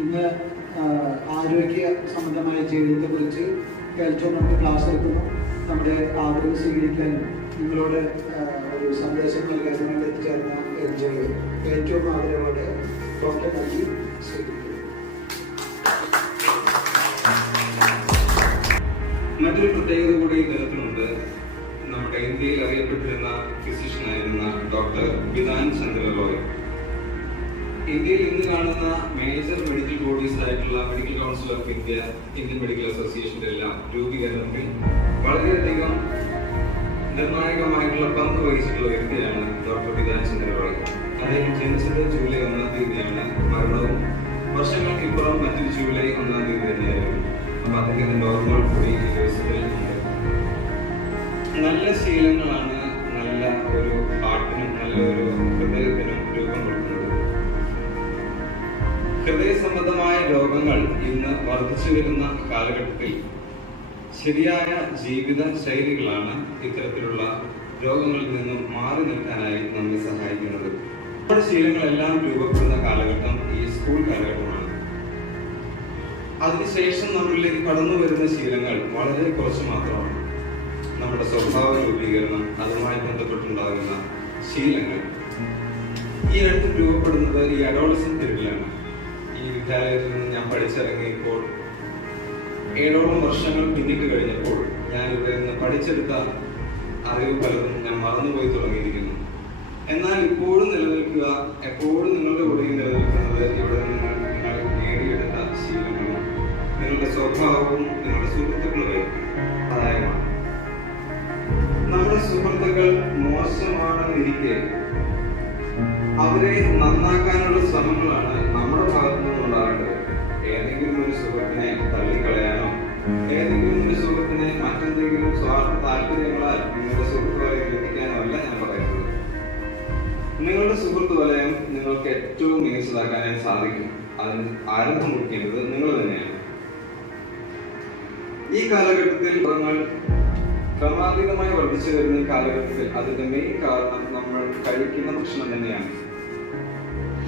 ഇന്ന് ആരോഗ്യ സംബന്ധമായ ജീവിതത്തെക്കുറിച്ച് കേൾച്ചോ നമുക്ക് ക്ലാസ് എടുക്കുന്നു. നമ്മുടെ ആഗ്രഹം സ്വീകരിക്കാനും നിങ്ങളോട് ഒരു സന്ദേശം നൽകാൻ നിങ്ങൾ എത്തിച്ചേർന്ന എൻജോയ് ഏറ്റവും ആഗ്രഹമോടെ ഡോക്ടർ നൽകി സ്വീകരിക്കുന്നു. മറ്റൊരു പ്രത്യേകത കൂടി ഈ ദിനത്തിനുണ്ട് നമ്മുടെ ഇന്ത്യയിൽ അറിയപ്പെട്ടിരുന്ന ഫിസിഷ്യനായിരുന്ന ഡോക്ടർ വിധാൻ ചന്ദ്ര റോയ് ഇന്ത്യയിൽ ഇന്ന് കാണുന്ന മേജർ മെഡിക്കൽ ബോഡീസ് ആയിട്ടുള്ള medical council of India Indian medical അസോസിയേഷന്റെ എല്ലാം രൂപീകരണത്തിൽ വളരെയധികം നിർണായകമായിട്ടുള്ള പങ്ക് വഹിച്ചിട്ടുള്ള വ്യക്തിയാണ് ഡോക്ടർ വിധാൻ റോയ് അദ്ദേഹം ജനിച്ചത് ജൂലൈ ഒന്നാം തീയതിയാണ് മരണവും വർഷങ്ങൾക്ക് ഇപ്പുറം മറ്റൊരു ജൂലൈ ഒന്നാം തീയതി തന്നെയായിരുന്നു. അപ്പൊ അദ്ദേഹത്തിന്റെ ഓർമ്മകൾ കൂടി ഈ ദിവസത്തിൽ നല്ല ശീലങ്ങളാണ് നല്ല ഒരു ഹാർട്ടിനും നല്ല ഒരു ഹൃദയത്തിനും രൂപം കൊടുക്കുന്നത്. ഹൃദയ സംബന്ധമായ രോഗങ്ങൾ ഇന്ന് വർദ്ധിച്ചു വരുന്ന കാലഘട്ടത്തിൽ ശരിയായ ജീവിത ശൈലികളാണ് ഇത്തരത്തിലുള്ള രോഗങ്ങളിൽ നിന്നും മാറി നിൽക്കാനായി നമ്മെ സഹായിക്കുന്നത്. നമ്മുടെ ശീലങ്ങളെല്ലാം രൂപപ്പെടുന്ന കാലഘട്ടം ഈ സ്കൂൾ കാലഘട്ടമാണ്. അതിനുശേഷം നമ്മളിലേക്ക് കടന്നു വരുന്ന ശീലങ്ങൾ വളരെ കുറച്ച് മാത്രമാണ്. നമ്മുടെ സ്വഭാവ രൂപീകരണം അതുമായി ബന്ധപ്പെട്ടുണ്ടാകുന്ന ശീലങ്ങൾ. ഈ രണ്ടും രൂപപ്പെടുന്നത് ഈ അഡോളസൻ പീരീഡിലാണ് ഈ വിദ്യാലയത്തിൽ നിന്ന് ഞാൻ പഠിച്ചിറങ്ങിയപ്പോൾ ഏഴോളം വർഷങ്ങൾ പിന്നിട്ട് കഴിഞ്ഞപ്പോൾ ഞാൻ ഇവിടെ നിന്ന് പഠിച്ചെടുത്ത അറിവ് പലതും ഞാൻ മറന്നുപോയി തുടങ്ങിയിരിക്കുന്നു. എന്നാൽ ഇപ്പോഴും നിലനിൽക്കുക എപ്പോഴും നിങ്ങളുടെ കൂടെയും നിലനിൽക്കുന്നത് ഇവിടെ നിങ്ങൾ നിങ്ങൾ നേടിയെടുത്ത ശീലങ്ങളും നിങ്ങളുടെ സ്വഭാവവും നിങ്ങളുടെ സുഹൃത്തുക്കളുടെ സഹായമാണ്. നമ്മുടെ സുഹൃത്തുക്കൾ മോശമാണെന്നിരിക്കെ അവരെ നന്നാക്കാനുള്ള ശ്രമങ്ങളാണ് നമ്മുടെ ഭാഗത്തു നിന്നുണ്ടാകേണ്ടത് ഏതെങ്കിലും ഒരു സുഹൃത്തിനെ തള്ളിക്കളയാനോ ഏതെങ്കിലും ഒരു സുഹൃത്തിനെ മറ്റെന്തെങ്കിലും സ്വാർത്ഥ താല്പര്യങ്ങളാൽ നിങ്ങളുടെ സുഹൃത്തുക്കളെ എത്തിക്കാനോ അല്ല ഞാൻ പറയുന്നത്. നിങ്ങളുടെ സുഹൃത്ത് വലയം നിങ്ങൾക്ക് ഏറ്റവും മികച്ചതാക്കാനായി സാധിക്കും. അതിന് ആരംഭം കുറിക്കേണ്ടത് നിങ്ങൾ തന്നെയാണ്. ഈ കാലഘട്ടത്തിൽ ഗുണങ്ങൾ ക്രമാതീതമായി വർദ്ധിച്ചു വരുന്ന കാലഘട്ടത്തിൽ അതിന്റെ മെയിൻ കാരണം നമ്മൾ കഴിക്കുന്ന ഭക്ഷണം തന്നെയാണ്.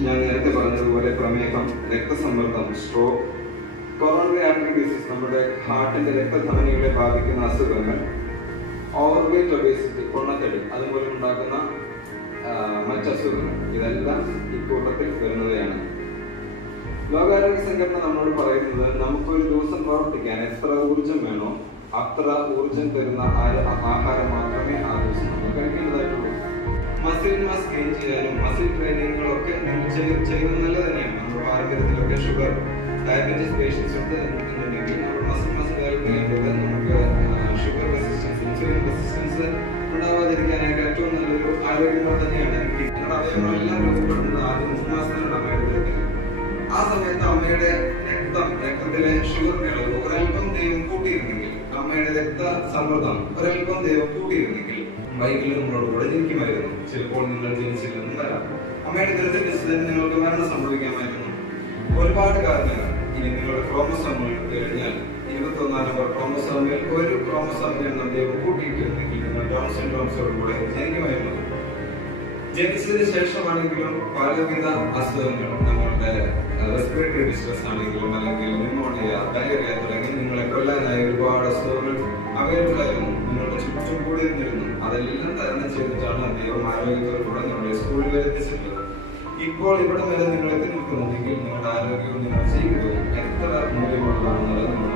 ഞാൻ നേരത്തെ പറഞ്ഞതുപോലെ പ്രമേഹം രക്തസമ്മർദ്ദം സ്ട്രോക്ക് കൊറോണറി ആർട്ടറി ഡിസീസ് നമ്മുടെ ഹാർട്ടിന്റെ രക്തധമനികളെ ബാധിക്കുന്ന അസുഖങ്ങൾ ഓവർവേറ്റ് ഒബേസിറ്റി പൊണ്ണത്തടി അതുപോലെ ഉണ്ടാക്കുന്ന മറ്റസുഖങ്ങൾ ഇതെല്ലാം ഇക്കൂട്ടത്തിൽ വരുന്നവയാണ്. ലോകാരോഗ്യ സംഘടന നമ്മളോട് പറയുന്നത് നമുക്കൊരു ദിവസം പ്രവർത്തിക്കാൻ എത്ര ഊർജം വേണോ അത്ര ഊർജം തരുന്ന ആഹാരം മാത്രമേ ആ ദിവസം നമ്മൾ കഴിക്കേണ്ടതായിട്ടുള്ളൂ. മസിൽ മാസ് ഗെയിൻ ചെയ്യാനും പാരമ്പര്യത്തിലൊക്കെ sugar diabetes patients mass develop ചെയ്യേണ്ടത് നമുക്ക് ഷുഗർ റെസിസ്റ്റൻസ് ഇൻസുലിൻ റെസിസ്റ്റൻസ് ഉണ്ടാവാതിരിക്കാനായിട്ട് ഏറ്റവും നല്ലൊരു ആരോഗ്യങ്ങൾ തന്നെയാണ് ആ സമയത്ത് അമ്മയുടെ രക്തം രക്തത്തിലെ ഷുഗർ അളവ് ഒരൽപ്പം ദൈവം കൂട്ടിയിരുന്നെങ്കിൽ അമ്മയുടെ രക്ത സമ്മർദ്ദം ഒരൽപ്പം ദൈവം കൂട്ടിയിരുന്നെങ്കിൽ ബൈക്കിൽ നിങ്ങളോട് കൂടെ ചിലപ്പോൾ നിങ്ങൾ ജനിച്ചില്ലെന്നും വരാം. അമ്മയുടെ ദൃഢ നിങ്ങൾക്ക് മരണം സംഭവിക്കാമായിരുന്നു. ഒരുപാട് കാരണങ്ങൾ. ഇനി നിങ്ങളുടെ ക്രോമസോമുകൾ കഴിഞ്ഞാൽ ഇരുപത്തി ഒന്നാം നമ്പർ ക്രോമസോമിൽ ഒരു ക്രോമസോമിനെ എണ്ണം ദൈവം കൂട്ടിയിട്ടിരുന്നെങ്കിൽ നിങ്ങൾ ഡൗൺ സിൻഡ്രോംസോടുകൂടെ ജനിക്കുമായിരുന്നു. ജനിച്ചതിന് ശേഷമാണെങ്കിലും പലവിധ അസുഖങ്ങൾ നമ്മളുടെ റെസ്പിറേറ്ററി ഡിസ്ട്രസ് ആണെങ്കിലും അല്ലെങ്കിൽ ന്യൂമോണിയ ഡയറിയ തുടങ്ങി നിങ്ങളെ കൊല്ലാനായ ഒരുപാട് അസുഖങ്ങൾ അവൈലബിൾ ആയിരുന്നു. നിങ്ങളുടെ ചുറ്റും കൂടി നിന്നിരുന്നു അതെല്ലാം തരണം ചെയ്തിട്ടാണ് ദൈവം ആരോഗ്യത്തോടുകൂടെ നിങ്ങളുടെ സ്കൂളിൽ വരെ എത്തിച്ചിട്ടുള്ളത്. ഇപ്പോൾ ഇവിടെ വരെ നിങ്ങൾ എത്തി നിൽക്കുന്നുണ്ടെങ്കിൽ നിങ്ങളുടെ ആരോഗ്യവും നിങ്ങൾ ജീവിതവും എത്ര മൂല്യമുള്ളതാണെന്നുള്ളത് നിങ്ങൾ